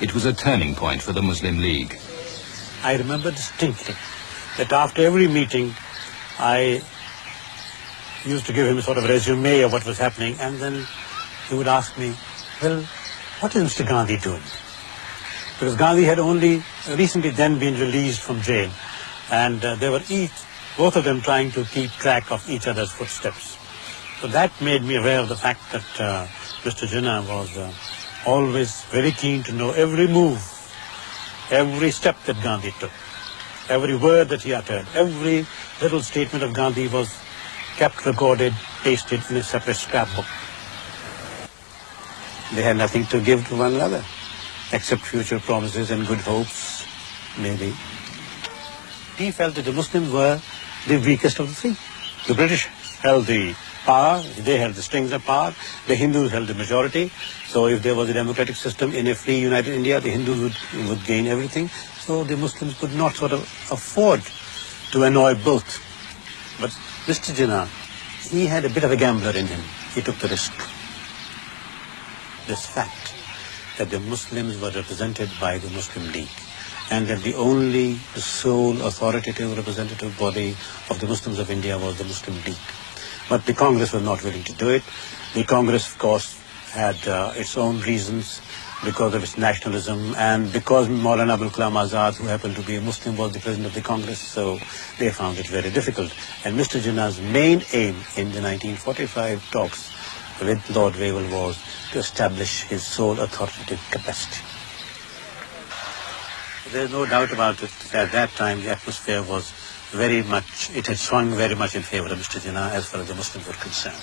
It was a turning point for the Muslim League. I remember distinctly that after every meeting, I used to give him a sort of resume of what was happening, and then he would ask me, well, what is Mr. Gandhi doing? Because Gandhi had only recently then been released from jail, and they were both of them trying to keep track of each other's footsteps. So that made me aware of the fact that Mr. Jinnah was always very keen to know every move, every step that Gandhi took, every word that he uttered, every little statement of Gandhi was kept recorded, pasted in a separate scrapbook. They had nothing to give to one another, except future promises and good hopes, maybe. He felt that the Muslims were the weakest of the three. The British held the power, they held the strings of power, the Hindus held the majority. So if there was a democratic system in a free united India, the Hindus would gain everything. So the Muslims could not sort of afford to annoy both. But Mr. Jinnah, he had a bit of a gambler in him. He took the risk. This fact that the Muslims were represented by the Muslim League, and that the sole authoritative representative body of the Muslims of India was the Muslim League. But the Congress was not willing to do it. The Congress, of course, had its own reasons because of its nationalism and because Maulana Abul Kalam Azad, who happened to be a Muslim, was the president of the Congress, so they found it very difficult. And Mr. Jinnah's main aim in the 1945 talks with Lord Wavell was to establish his sole authoritative capacity. There's no doubt about it. At that time, the atmosphere was it had swung very much in favor of Mr. Jinnah as far as the Muslims were concerned.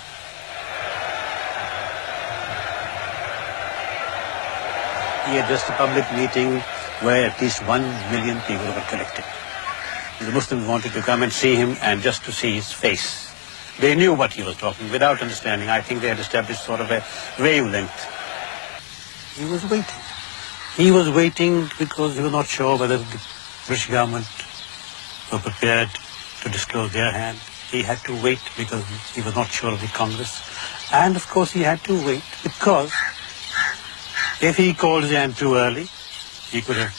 He addressed a public meeting where at least 1 million people were collected. The Muslims wanted to come and see him and just to see his face. They knew what he was talking without understanding. I think they had established sort of a wavelength. He was waiting. He was waiting because he was not sure whether the British government were prepared to disclose their hand. He had to wait because he was not sure of the Congress. And of course he had to wait because if he called his hand too early, he could have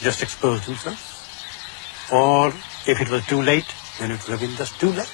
just exposed himself. Or if it was too late, then it would have been just too late.